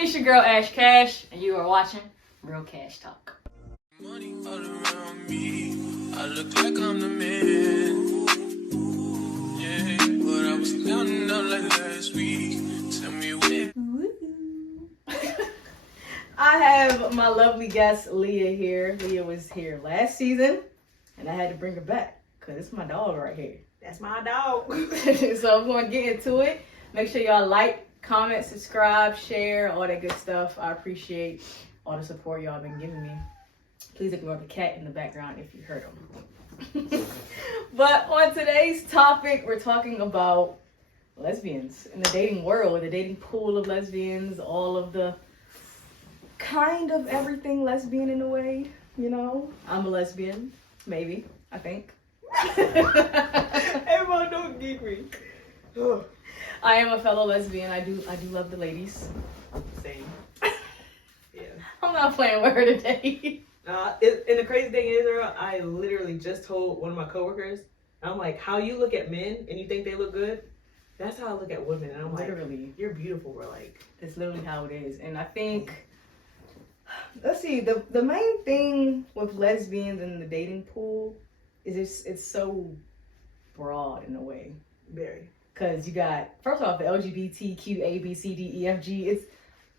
It's your girl Kash, and you are watching Real Cash Talk. Money all around me, I look like I'm the man. Yeah, but I was counting out like last week. Tell me when. I have my lovely guest Leah here. Leah was here last season, and I had to bring her back because it's my dog right here. That's my dog. So I'm going to get into it. Make sure y'all like, comment, subscribe, share, all that good stuff. I appreciate all the support y'all been giving me. Please ignore the cat in the background if you heard him. But on today's topic, we're talking about lesbians in the dating world, the dating pool of lesbians, all of the kind of everything lesbian in a way, you know. I'm a lesbian, maybe, I think. Everyone don't geek me. I am a fellow lesbian. I do love the ladies. Same. Yeah. I'm not playing with her today. And the crazy thing is, girl, I literally just told one of my coworkers, I'm like, how you look at men and you think they look good, that's how I look at women. And I'm Literally. like, you're beautiful, bro. Like, It's literally how it is. And I think, let's see, the main thing with lesbians in the dating pool is it's so broad in a way. very. Because you got, first off, the LGBTQ, A, B, C, D, E, F, G.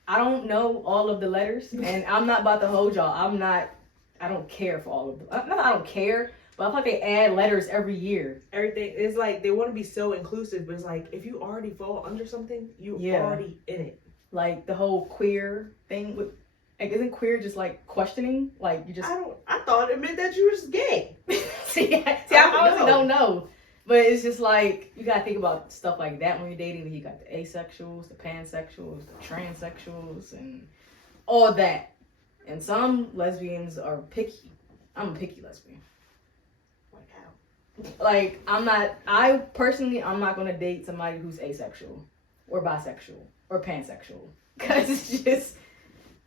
I don't know all of the letters, and I'm not about to hold y'all. I don't care for all of them. Not that I don't care, but I feel like they add letters every year. Everything is like, they want to be so inclusive, but it's like, if you already fall under something, you're already in it. Like the whole queer thing with, like, isn't queer just like questioning? Like you just. I thought it meant that you were just gay. see, I honestly don't know. But it's just like, you gotta think about stuff like that when you're dating. Then you got the asexuals, the pansexuals, the transsexuals, and all that. And some lesbians are picky. I'm a picky lesbian. Like how? Like, I'm not gonna date somebody who's asexual or bisexual or pansexual. Because it's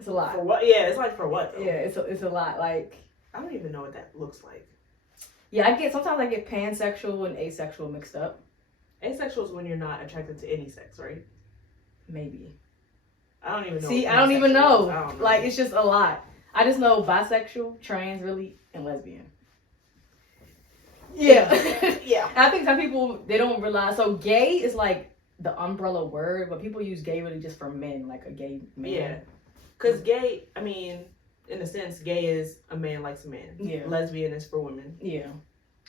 a lot. For what? Yeah, it's like for what though? Yeah, it's a lot. Like, I don't even know what that looks like. yeah, sometimes I get pansexual and asexual mixed up. Asexual is when you're not attracted to any sex, right? Maybe. I don't even know. See, I don't even know. I don't know. Like, it's just a lot. I just know bisexual, trans, really, and lesbian. Yeah. Yeah. And I think some people, they don't realize. So gay is like the umbrella word, but people use gay really just for men, like a gay man. Yeah. Because gay, I mean, in a sense, gay is a man likes a man. Yeah. Lesbian is for women. Yeah.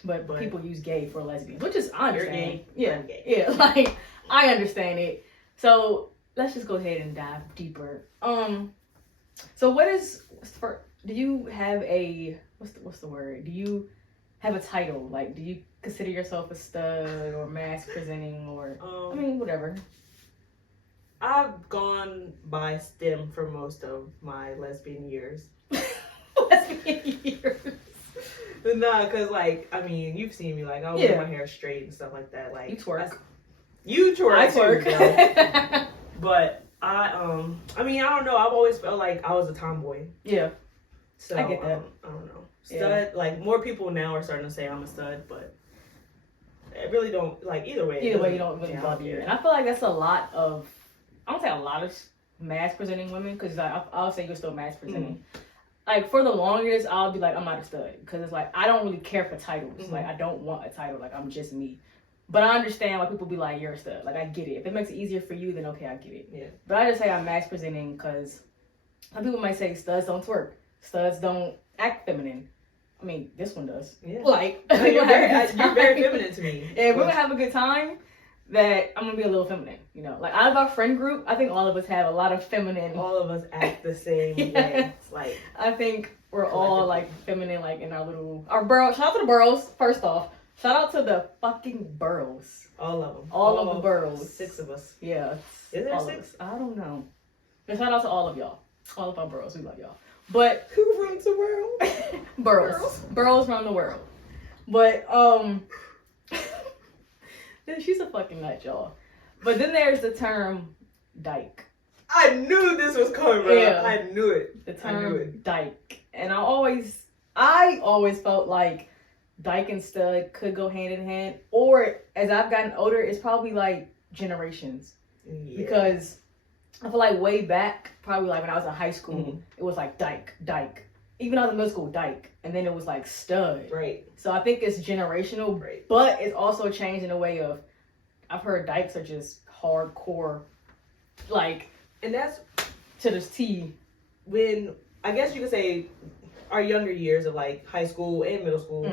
But people use gay for lesbians, which is, I You're understand. gay. Yeah. I'm gay. Yeah. Like, I understand it. So let's just go ahead and dive deeper. So do you have a, what's the word? Do you have a title? Like, do you consider yourself a stud or mask presenting or, I mean, whatever. I've gone by STEM for most of my lesbian years. Lesbian years. But nah, because, like, I mean, you've seen me, like, I'll wear my hair straight and stuff like that. Like, You twerk. You twerk. I too, twerk. girl. But I mean, I don't know. I've always felt like I was a tomboy. Yeah. So I get that. I don't know. Stud, Yeah. like, more people now are starting to say I'm a stud, but it really don't, like, either way. Either way, you don't really bother you. And I feel like that's a lot of, I don't say a lot of mask presenting women, because I'll say you're still mask presenting. Mm-hmm. Like, for the longest, I'll be like, I'm not a stud. Because it's like, I don't really care for titles. Mm-hmm. Like, I don't want a title. Like, I'm just me. But I understand why people be like, you're a stud. Like, I get it. If it makes it easier for you, then okay, I get it. Yeah. But I just say I'm mask presenting because some people might say studs don't twerk. Studs don't act feminine. I mean, this one does. Yeah. Like, No, you're very time. feminine to me. Yeah, if we're gonna have a good time, that I'm gonna be a little feminine, you know. Like, out of our friend group, I think all of us have a lot of feminine. All of us act the same Yes. way. Like, I think we're all like feminine, like in our burrows. Shout out to the burrows, first off. Shout out to the fucking burrows. all of them. All of the burrows. 6 of us. Yeah. Is there all 6? of us. I don't know. And shout out to all of y'all. All of our burrows. We love y'all. But Who runs the world? burrows. Burrows run the world. But she's a fucking nut, y'all. But then there's the term dyke. I knew this was coming, bro. Yeah. I knew it. The I knew term it. dyke. And I always felt like dyke and stud could go hand in hand. Or as I've gotten older, it's probably like generations. Yeah. Because I feel like way back, probably like when I was in high school, it was like dyke. Even when I was in middle school, dyke. And then it was like stud. Right. So I think it's generational, but it's also changed in a way of, I've heard dykes are just hardcore, like, and that's to the T. When, I guess you could say, our younger years of like high school and middle school,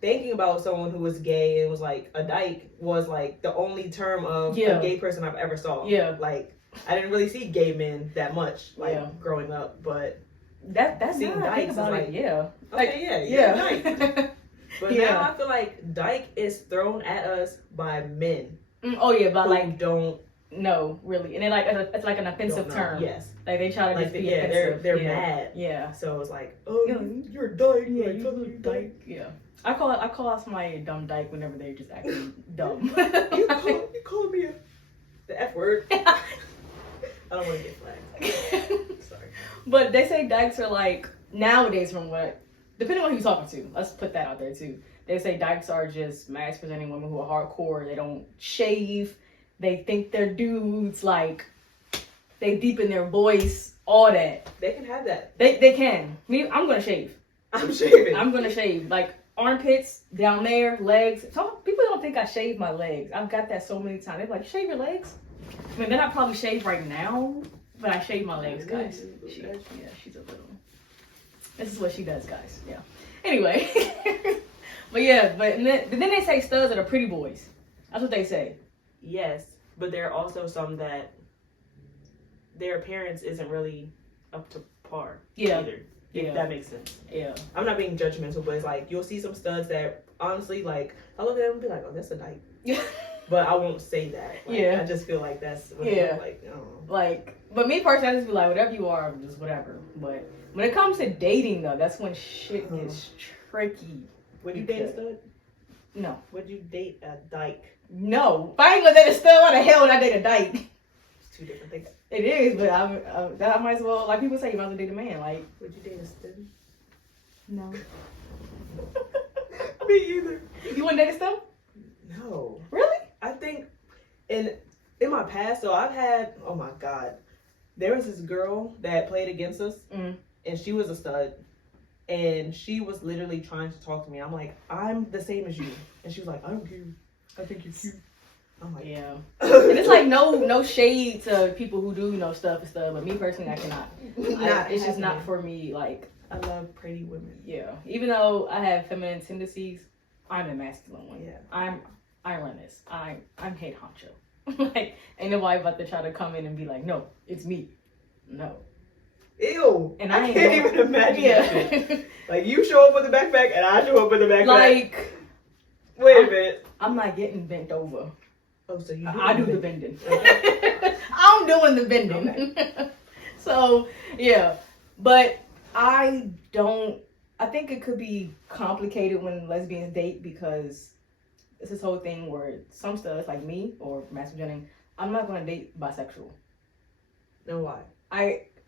thinking about someone who was gay and was like a dyke was like the only term of a gay person I've ever saw. Yeah. Like, I didn't really see gay men that much, like, growing up, but that's seeing dykes is like, okay, dyke. But now I feel like dyke is thrown at us by men. But who like don't know really, and then like it's like an offensive term. Yes, like they try to like just be offensive. They're mad. Yeah, so it's like, oh, you're a dyke. Yeah, like, you're a dyke. Yeah, I call out somebody a dumb dyke whenever they're just acting dumb. you call me the F word. I don't want to get flagged. Sorry. But they say dykes are like, nowadays from what, depending on who you're talking to, let's put that out there too. They say dykes are just mass presenting women who are hardcore. They don't shave. They think they're dudes. Like, they deepen their voice. All that. They can have that. They can. Me, I'm gonna shave. I'm shaving. I'm gonna shave. Like, armpits down there, legs. Some people don't think I shave my legs. I've got that so many times. They're like, shave your legs? I mean, then I probably shave right now, but I shave my legs, guys. She's a little. This is what she does, guys. Yeah. Anyway. But then they say studs are the pretty boys. That's what they say. Yes, but there are also some that their appearance isn't really up to par either. If that makes sense. Yeah. I'm not being judgmental, but it's like, you'll see some studs that, honestly, like, I look at them and be like, oh, that's a dyke. Yeah. But I won't say that. Like, I just feel like that's what I look like. I don't know. Like, but me personally, I just be like, whatever you are, just whatever. But when it comes to dating, though, that's when shit gets tricky. Would you date a stud? No. Would you date a dyke? No. If I ain't gonna date a stud, why the hell would I date a dyke? It's two different things. It is, but I might as well, like people say, you might as well date a man. Like, would you date a stud? No. Me either. You wouldn't date a stud? No. Really? I think in my past, so I've had, oh my God, there was this girl that played against us, and she was a stud. And she was literally trying to talk to me. I'm like, I'm the same as you. And she was like, I don't care. I think you're cute. I'm like, yeah. And it's like no shade to people who do stuff and stuff. But me personally, I cannot. It's just not for me. Like, I love pretty women. Yeah. Even though I have feminine tendencies, I'm the masculine one. Yeah. I run this. I'm head honcho. Like, ain't nobody about to try to come in and be like, no, it's me. No. Ew. And I can't even imagine that shit. Like, you show up with a backpack and I show up with a backpack. Like, wait a minute. I'm not getting bent over. Oh, so you I do the bending. Okay. I'm doing the bending. Okay. So, yeah. But I think it could be complicated when lesbians date, because it's this whole thing where some studs like me or masculine, I'm not going to date bisexual. No, why?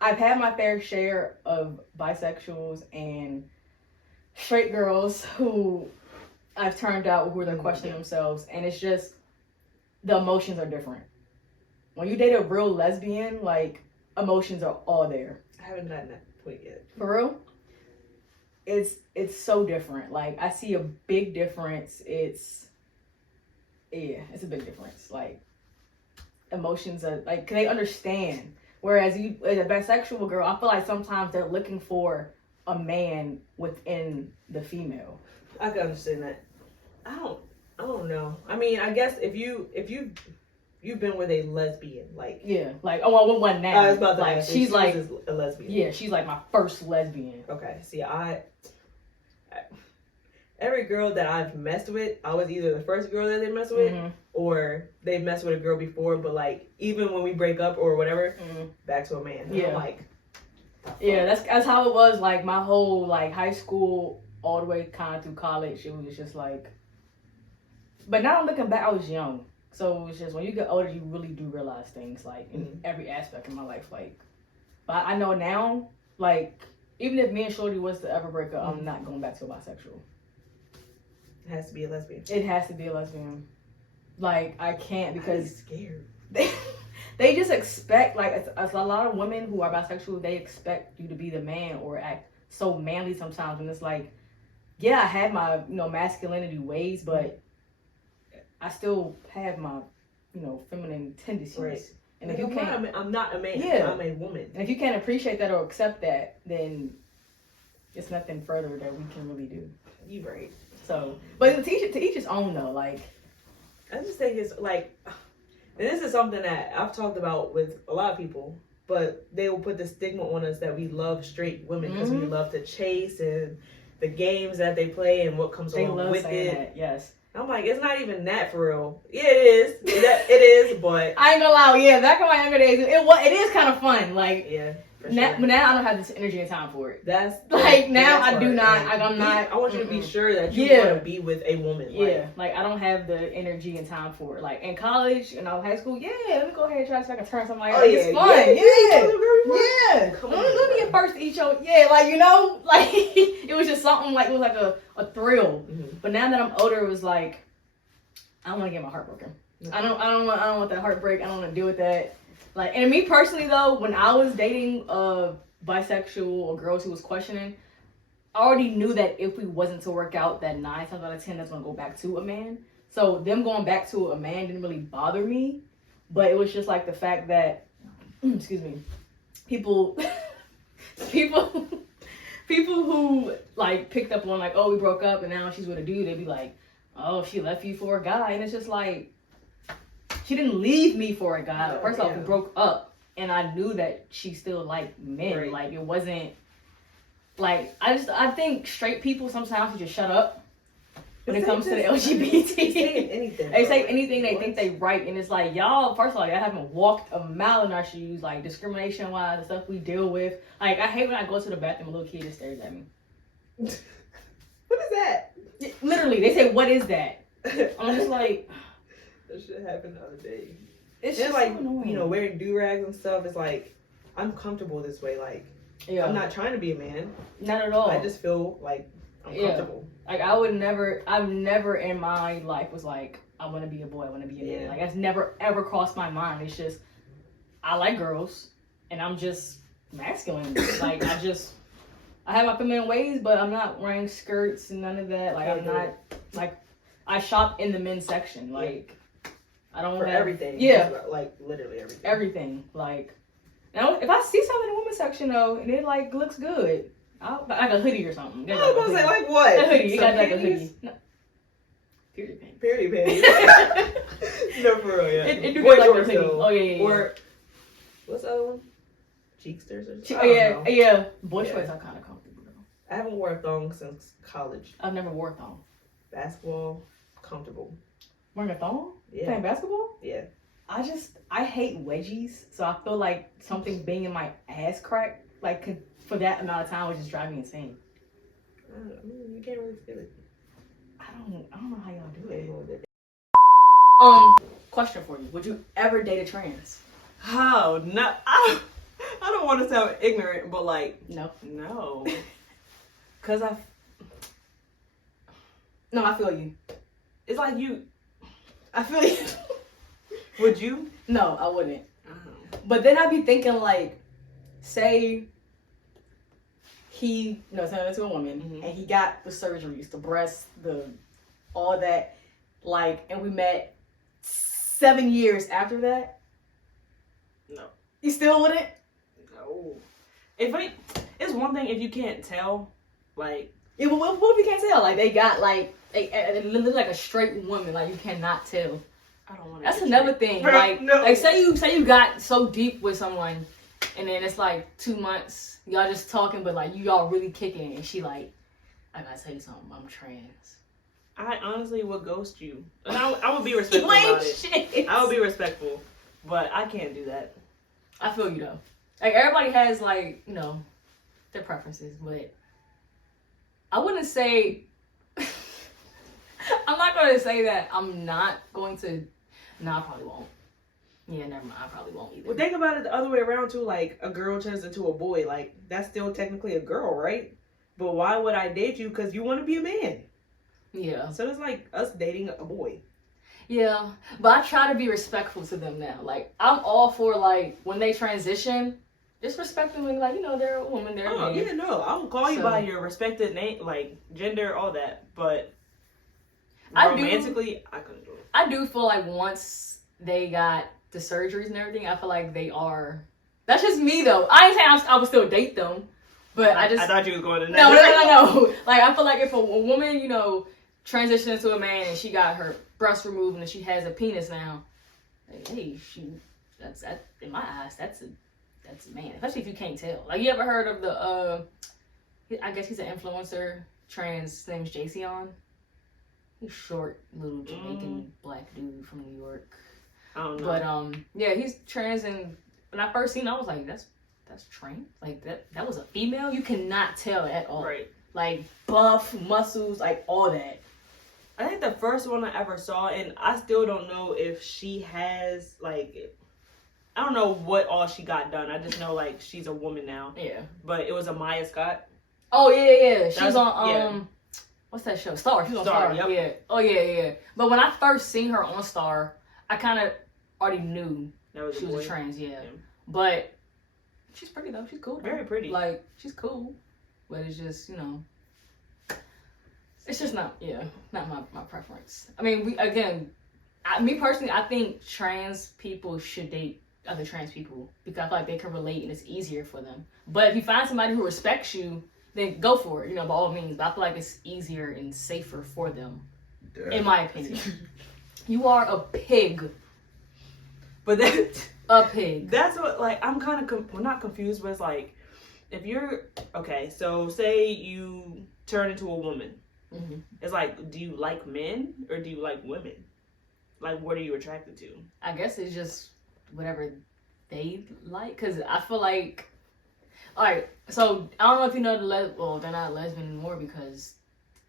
I've had my fair share of bisexuals and straight girls who I've turned out who are questioning themselves, and it's just the emotions are different. When you date a real lesbian, like, emotions are all there. I haven't gotten that point yet. For real? It's so different. Like, I see a big difference. It's a big difference. Like, emotions are like, they understand. Whereas you, as a bisexual girl, I feel like sometimes they're looking for a man within the female. I can understand that. I don't know. I mean, I guess if you've been with a lesbian, like, like, oh, well, one now. I was about to like, ask, she's like a lesbian. Yeah, she's like my first lesbian. Okay, see, every girl that I've messed with, I was either the first girl that they messed with, or they messed with a girl before. But like, even when we break up or whatever, back to a man. And I'm like, yeah, that's how it was. Like, my whole like high school all the way kind of through college, it was just like. But now looking back, I was young, so it's just when you get older, you really do realize things like in every aspect of my life. Like, but I know now, like, even if me and Shorty was to ever break up, I'm not going back to a bisexual. It has to be a lesbian. It has to be a lesbian. Like, I can't, because I'm scared. they just expect, like, it's a lot of women who are bisexual, they expect you to be the man or act so manly sometimes, and it's like, yeah, I have my, masculinity ways, but I still have my, feminine tendencies. Right. And if you can't, I'm not a man. Yeah. I'm a woman. And if you can't appreciate that or accept that, then it's nothing further that we can really do. You right. So, but to each his own though. Like, I just think it's like, and this is something that I've talked about with a lot of people, but they will put the stigma on us that we love straight women because we love to chase and the games that they play and what comes along with it. That, yes. I'm like, it's not even that for real. Yeah, it is. It is, but I ain't gonna lie. Yeah, back in my younger days, it is kind of fun. Like, yeah. Now, but now I don't have this energy and time for it. That's like now that's I do not. Like, I'm not. I want you to be sure that you want to be with a woman. Yeah, like I don't have the energy and time for it. Like in college and high school, let me go ahead and try to see if I can turn something like it's fun. Yeah. Come on, let me get first to each other. Yeah, like like it was just something like it was like a thrill. Mm-hmm. But now that I'm older, it was like I don't want to get my heart broken. Mm-hmm. I don't want that heartbreak. I don't want to deal with that. Like, and me personally though, when I was dating bisexual or girls who was questioning, I already knew that if we wasn't to work out, that 9 times out of 10 that's gonna go back to a man. So them going back to a man didn't really bother me, but it was just like the fact that, excuse me, people who like picked up on like, oh, we broke up and now she's with a dude, they'd be like, oh, she left you for a guy, and it's just like. She didn't leave me for a guy. First off, we broke up, and I knew that she still liked men. Right. Like, it wasn't, like, I think straight people sometimes just shut up when it comes to the LGBT. They say anything they think they right, and it's like, y'all, first of all, y'all haven't walked a mile in our shoes, like, discrimination-wise, the stuff we deal with. Like, I hate when I go to the bathroom, a little kid just stares at me. What is that? Literally, they say, what is that? I'm just like... That shit happened the other day. It's just like, so wearing do-rags and stuff. It's like, I'm comfortable this way. Like, I'm not trying to be a man. Not at all. I just feel like I'm comfortable. Like, I've never in my life was like, I want to be a boy, I want to be a man. Like, that's never, ever crossed my mind. It's just, I like girls, and I'm just masculine. Like, I have my feminine ways, but I'm not wearing skirts and none of that. Like, I'm not, like, I shop in the men's section. Like, I don't for have everything. Yeah, like literally everything. Everything. Like now, if I see something in the women's section though, and it like looks good, I'll like a hoodie or something. I was gonna say like what? A hoodie. You got like a hoodie. No. Period panties. Period panties. No, for real. Yeah. It do like a hoodie. Oh yeah. Or what's the other one? Cheeksters or something. Yeah. Boy shorts are kind of comfortable though. I haven't worn a thong since college. I've never wore a thong. Basketball, comfortable. Wearing a thong? Yeah. Playing basketball? Yeah. I hate wedgies, so I feel like something being in my ass crack, like for that amount of time would just drive me insane. You can't really feel it. I don't know how y'all do it. Question for you. Would you ever date a trans? How? No. I don't want to sound ignorant, but like... No. Because No, I feel you. It's like you... I feel you. Would you? No, I wouldn't. But then I'd be thinking like, say he, turn into a woman, and he got the surgeries, the breasts, all that, like, and we met 7 years after that. No. You still wouldn't? No. It's one thing if you can't tell, like. Yeah, but what if you can't tell? Like they got like they look like a straight woman, like you cannot tell. I don't want to. That's another thing. Like, say you got so deep with someone, and then it's like 2 months, y'all just talking, but like y'all really kicking, and she like, I gotta tell you something, I'm trans. I honestly would ghost you, and I would be respectful about it. I would be respectful, but I can't do that. I feel you though. Like everybody has like their preferences, but I wouldn't say. I'm not going to say that I'm not going to. No, I probably won't. Yeah, never mind. I probably won't either. Well, think about it the other way around too. Like a girl turns into a boy. Like that's still technically a girl, right? But why would I date you? Because you want to be a man. Yeah. So it's like us dating a boy. Yeah, but I try to be respectful to them now. Like, I'm all for, like, when they transition, just respect them and, like, they're a woman, they're a man. Yeah, no, I'll call you by your respected name, like, gender, all that, but romantically, I couldn't do it. I do feel like once they got the surgeries and everything, I feel like they are, that's just me, though. I ain't saying I would still date them, but I thought you was going to No. Like, I feel like if a woman, transitioned into a man and she got her breast removed and she has a penis now, like, hey, that's in my eyes, that's a man, especially if you can't tell. Like, you ever heard of the I guess he's an influencer, trans, his name's Jason. He's short, little Jamaican black dude from New York. I don't know. But yeah, he's trans, and when I first seen him, I was like, that's trans? Like, that was a female? You cannot tell at all. Right. Like, buff, muscles, like, all that. I think the first one I ever saw, and I still don't know if she has, like, I don't know what all she got done. I just know, like, she's a woman now. Yeah. But it was a Maya Scott. Oh, yeah. She was on, what's that show? Star. She was on Star. Yep. Yeah. Oh, yeah. But when I first seen her on Star, I kind of already knew she was a trans, yeah. But she's pretty, though. She's cool. Very pretty. Like, she's cool. But it's just, it's just not my preference. I mean, me personally, I think trans people should date other trans people because I feel like they can relate and it's easier for them. But if you find somebody who respects you, then go for it, by all means. But I feel like it's easier and safer for them, in my opinion. You are a pig. But a pig. That's what, like, I'm kind of, not confused, but it's like, if you're, okay, so say you turn into a woman. Mm-hmm. It's like, do you like men or do you like women? Like, what are you attracted to? I guess it's just whatever they like. Because I feel like, all right, so I don't know if you know well, they're not lesbian anymore because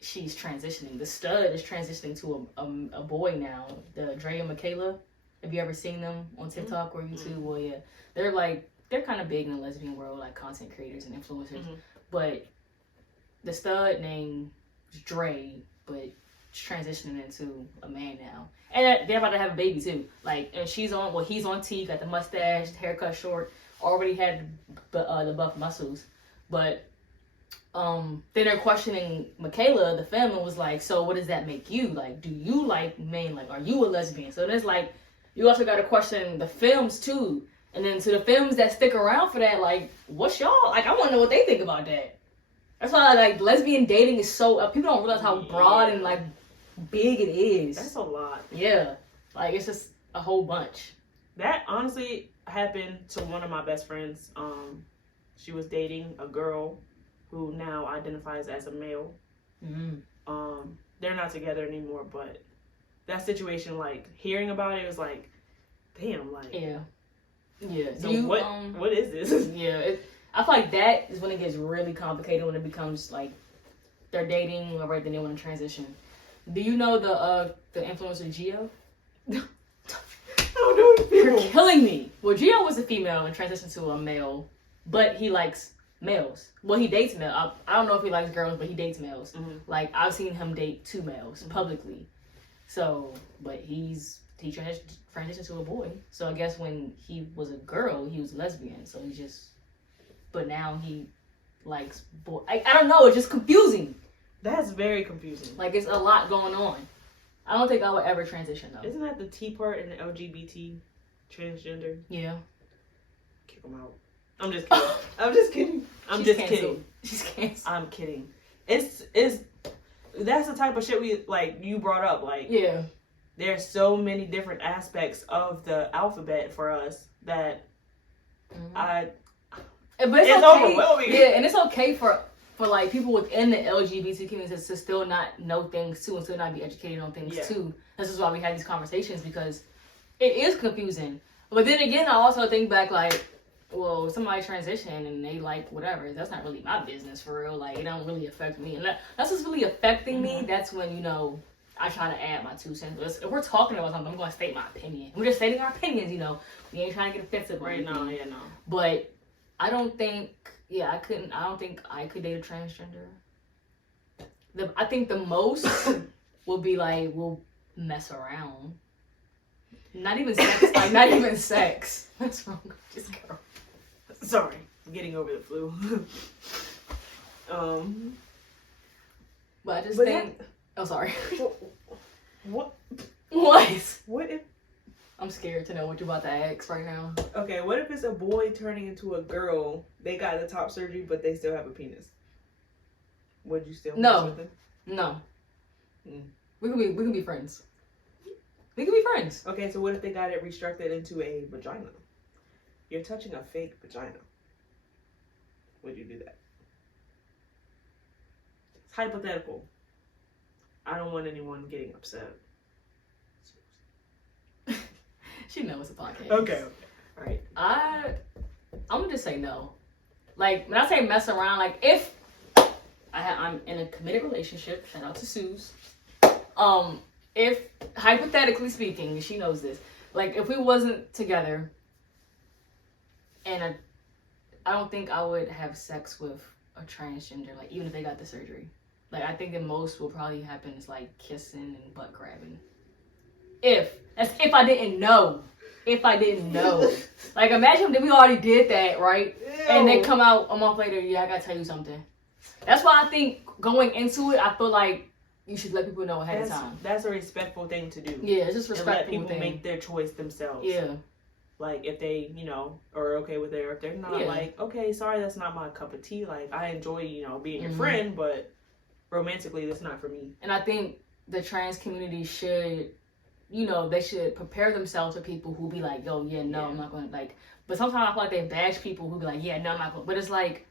she's transitioning. The stud is transitioning to a boy now. The Dre and Michaela. Have you ever seen them on TikTok or YouTube? Mm-hmm. Well, yeah. They're kind of big in the lesbian world, like content creators and influencers. Mm-hmm. But the stud named Dre, but transitioning into a man now, and they're about to have a baby too. Like, and he's on T, got the mustache, haircut short, already had the buff muscles, but then they're questioning Michaela, the family was like, so what does that make you? Like, do you like men? Like, are you a lesbian? So there's like, you also got to question the films too, and then to the films that stick around for that, like, what's y'all, like, I want to know what they think about that. That's why, like, lesbian dating is so, people don't realize how broad and, like, big it is. That's a lot. Yeah. Like, it's just a whole bunch. That honestly happened to one of my best friends. She was dating a girl who now identifies as a male. Mm-hmm. They're not together anymore, but that situation, like, hearing about it was like, damn, like. Yeah. So what is this? Yeah, I feel like that is when it gets really complicated, when it becomes like they're dating or right then they want to transition. Do you know the influencer Gio? Oh no, you're killing me. Well, Gio was a female and transitioned to a male, but he likes males. Well, he dates males. I don't know if he likes girls, but he dates males. Mm-hmm. Like, I've seen him date 2 males publicly. So, but he transitioned to a boy. So I guess when he was a girl, he was lesbian. So but now he likes boy. I don't know. It's just confusing. That's very confusing. Like, it's a lot going on. I don't think I would ever transition though. Isn't that the T part in the LGBT transgender? Yeah. Kick them out. I'm just kidding. I'm just kidding. She's canceled. I'm kidding. It's that's the type of shit we, like, you brought up. Like, yeah. There's so many different aspects of the alphabet for us that but it's okay. Overwhelming. Yeah, and it's okay for like people within the LGBT community to still not know things too and still not be educated on things too. This is why we have these conversations, because it is confusing. But then again, I also think back, like, well, somebody transition and they like whatever, that's not really my business for real. Like, it don't really affect me. And that's what's really affecting me. That's when, I try to add my 2 cents. If we're talking about something, I'm going to state my opinion. We're just stating our opinions, We ain't trying to get offensive right now. Yeah, no. But I don't think, I don't think I could date a transgender. I think the most will be like, we'll mess around. Not even sex. Like, not even sex. What's wrong with this girl? Sorry, I'm getting over the flu. But I just think. Oh, sorry. What? What if? I'm scared to know what you're about to ask right now. Okay, what if it's a boy turning into a girl? They got the top surgery, but they still have a penis. Would you still mess with them? No. We can be friends. We can be friends. Okay, so what if they got it restructured into a vagina? You're touching a fake vagina. Would you do that? It's hypothetical. I don't want anyone getting upset. She knows it's a podcast. Okay. All right. I'm gonna just say no. Like, when I say mess around, like, if I'm in a committed relationship, shout out to Suze. If, hypothetically speaking, she knows this, like, if we wasn't together, and I don't think I would have sex with a transgender, like, even if they got the surgery. Like, I think the most will probably happen is, like, kissing and butt grabbing. That's if I didn't know. If I didn't know. Like, imagine that we already did that, right? Ew. And they come out a month later, yeah, I gotta tell you something. That's why I think going into it, I feel like you should let people know ahead of time. That's a respectful thing to do. Yeah, it's just respectful. And let people make their choice themselves. Yeah. Like, if they, are okay with it, or if they're not, like, okay, sorry, that's not my cup of tea. Like, I enjoy, being your friend, but romantically, that's not for me. And I think the trans community should, they should prepare themselves for people who be like, yo, I'm not going to, like, but sometimes I feel like they bash people who be like, yeah, no, I'm not going to, but it's like,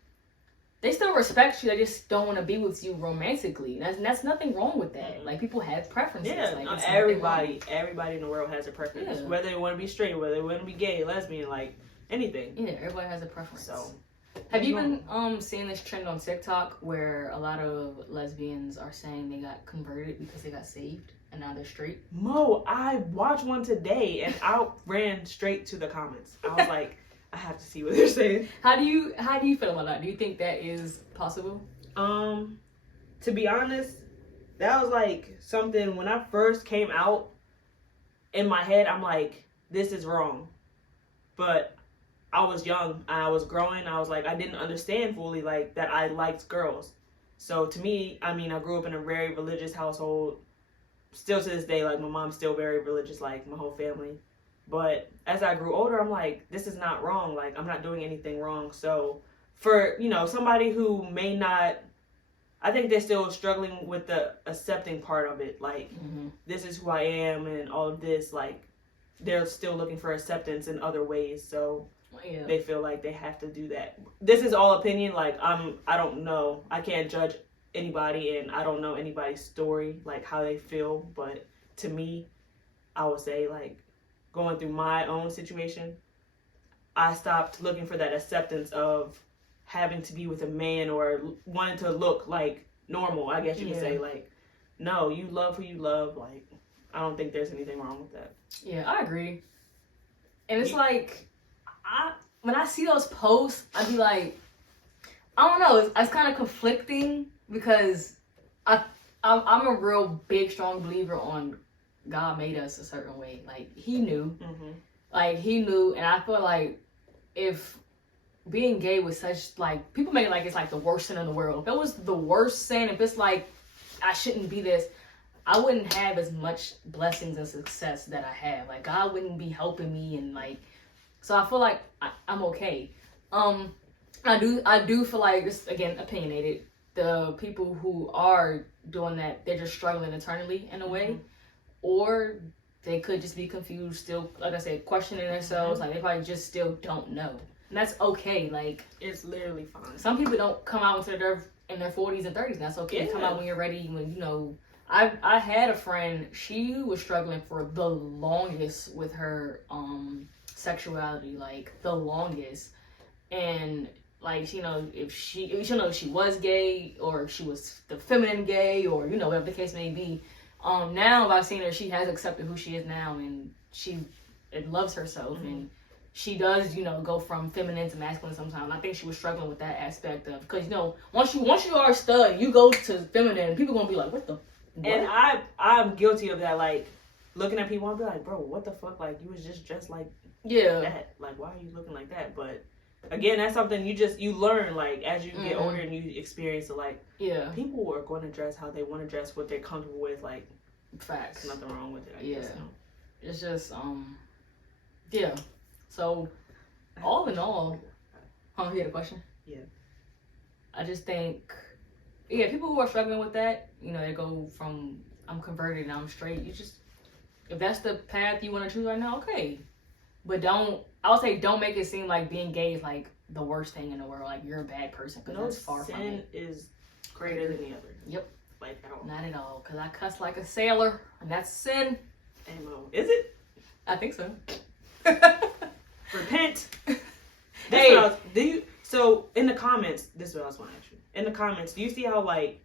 they still respect you, they just don't want to be with you romantically. That's nothing wrong with that. Like, people have preferences. Yeah, like, everybody in the world has a preference. Yeah. Whether they want to be straight, whether they want to be gay, lesbian, like, anything. Yeah, everybody has a preference. So, have you been seeing this trend on TikTok where a lot of lesbians are saying they got converted because they got saved and now they're straight? Mo, I watched one today and I ran straight to the comments. I was like, I have to see what they're saying. How do you feel about that? Do you think that is possible? To be honest, that was like something when I first came out, in my head, I'm like, this is wrong. But I was young, I was growing, I was like, I didn't understand fully, like, that I liked girls. So to me, I grew up in a very religious household. Still to this day, like, my mom's still very religious, like, my whole family. But as I grew older, I'm like, this is not wrong. Like, I'm not doing anything wrong. So for, somebody who may not, I think they're still struggling with the accepting part of it. Like, this is who I am and all of this, like, they're still looking for acceptance in other ways. So they feel like they have to do that. This is all opinion. Like, I don't know. I can't judge anybody, and I don't know anybody's story, like, how they feel. But to me, I would say, like, going through my own situation, I stopped looking for that acceptance of having to be with a man or wanting to look like normal, I guess you could say. Like, no, you love who you love. Like, I don't think there's anything wrong with that. Yeah, I agree. And it's like, when I see those posts, I be like, I don't know, it's kind of conflicting because I'm a real big, strong believer on God made us a certain way. Like, he knew. Like, he knew. And I feel like if being gay was such, like, people make it like it's like the worst sin in the world. If it was the worst sin, if it's like, I shouldn't be this, I wouldn't have as much blessings and success that I have. Like, God wouldn't be helping me, and like, so I feel like I'm okay. I do feel like, this, again, opinionated, the people who are doing that, they're just struggling internally in a way. Or they could just be confused, still, like I said, questioning themselves. Like, they probably just still don't know. And that's okay. Like, it's literally fine. Some people don't come out until they're in their 40s and 30s. And that's okay. Come out when you're ready. When, I had a friend, she was struggling for the longest with her sexuality. Like, the longest. And, like, if she was gay, or if she was the feminine gay, or, whatever the case may be. Now I've seen her, she has accepted who she is now, and she loves herself, and she does, go from feminine to masculine sometimes. I think she was struggling with that aspect of, because, once you are a stud, you go to feminine, and people gonna be like, what? And I'm guilty of that. Like, looking at people, I'll be like, bro, what the fuck? Like, you was just dressed like that. Like, why are you looking like that? But again, that's something you learn, like, as you get older and you experience it. Like, people are going to dress how they want to dress, what they're comfortable with. Like, facts. There's nothing wrong with it. I guess, it's just So, all in all, you had a question? Yeah. I just think, people who are struggling with that, they go from I'm converted and I'm straight. You just, if that's the path you want to choose right now, okay. But I would say don't make it seem like being gay is like the worst thing in the world. Like you're a bad person, because that's far from it. Sin is greater than the other. Yep. Like at all. Not at all. Because I cuss like a sailor, and that's sin. Is it? I think so. Repent. Hey. So in the comments, this is what I was going to ask you. In the comments, do you see how like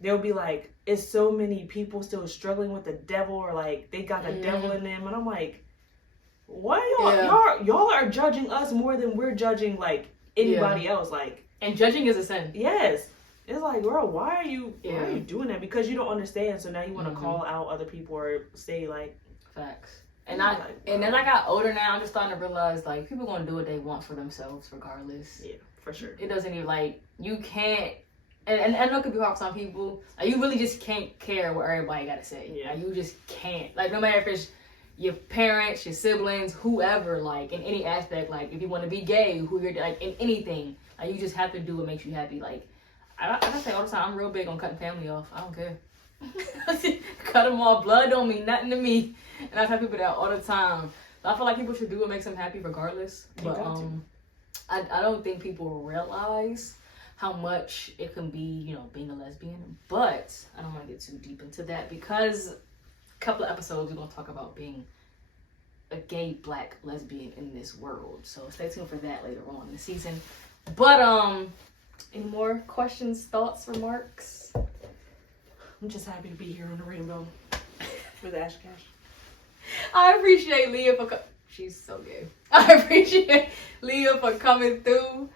they'll be like, is so many people still struggling with the devil, or like they got the devil in them? And I'm like, why y'all are judging us more than we're judging like anybody else? Like, and judging is a sin. Yes. It's like, girl, why are you doing that? Because you don't understand. So now you want to call out other people or say like facts. And as I got older now, I'm just starting to realize like people gonna do what they want for themselves regardless. Yeah, for sure. It doesn't even like you can't. And I know it could be hard for some people. Like, you really just can't care what everybody gotta say. Yeah. Like, you just can't. Like, no matter if it's your parents, your siblings, whoever. Like, in any aspect. Like, if you want to be gay, who you're like in anything. Like, you just have to do what makes you happy. Like, I say all the time, I'm real big on cutting family off. I don't care. Cut them off. Blood don't mean nothing to me. And I tell people that all the time. So I feel like people should do what makes them happy regardless. But I don't think people realize how much it can be, being a lesbian. But I don't want to get too deep into that, because a couple of episodes we're going to talk about being a gay black lesbian in this world. So stay tuned for that later on in the season. But any more questions, thoughts, remarks? I'm just happy to be here on the rainbow with Ash Kash. I appreciate Leah for she's so gay. I appreciate Leah for coming through.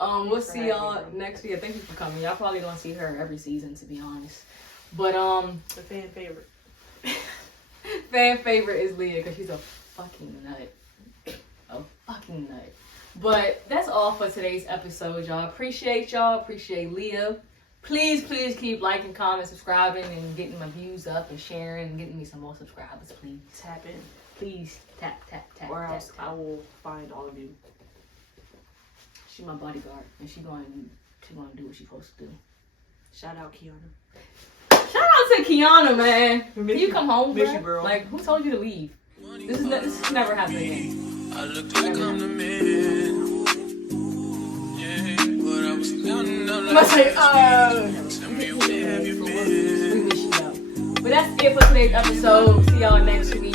We'll see y'all next year. Thank you for coming. Y'all probably gonna see her every season, to be honest. But the fan favorite. Fan favorite is Leah, because she's a fucking nut. A fucking nut. But that's all for today's episode, y'all. Appreciate y'all. Appreciate Leah. Please keep liking, commenting, subscribing, and getting my views up, and sharing, and getting me some more subscribers, please. Tap in. Please tap. Or else I will find all of you. She's my bodyguard, and she's gonna do what she's supposed to do. Shout out Kiana. Shout out to Kiana, man. Can you come home, miss you, girl. Like, who told you to leave? This is never happening again. I look like I'm the man. Yeah, but I was counting out like tell me where have you been? But that's it for today's episode. See y'all next week.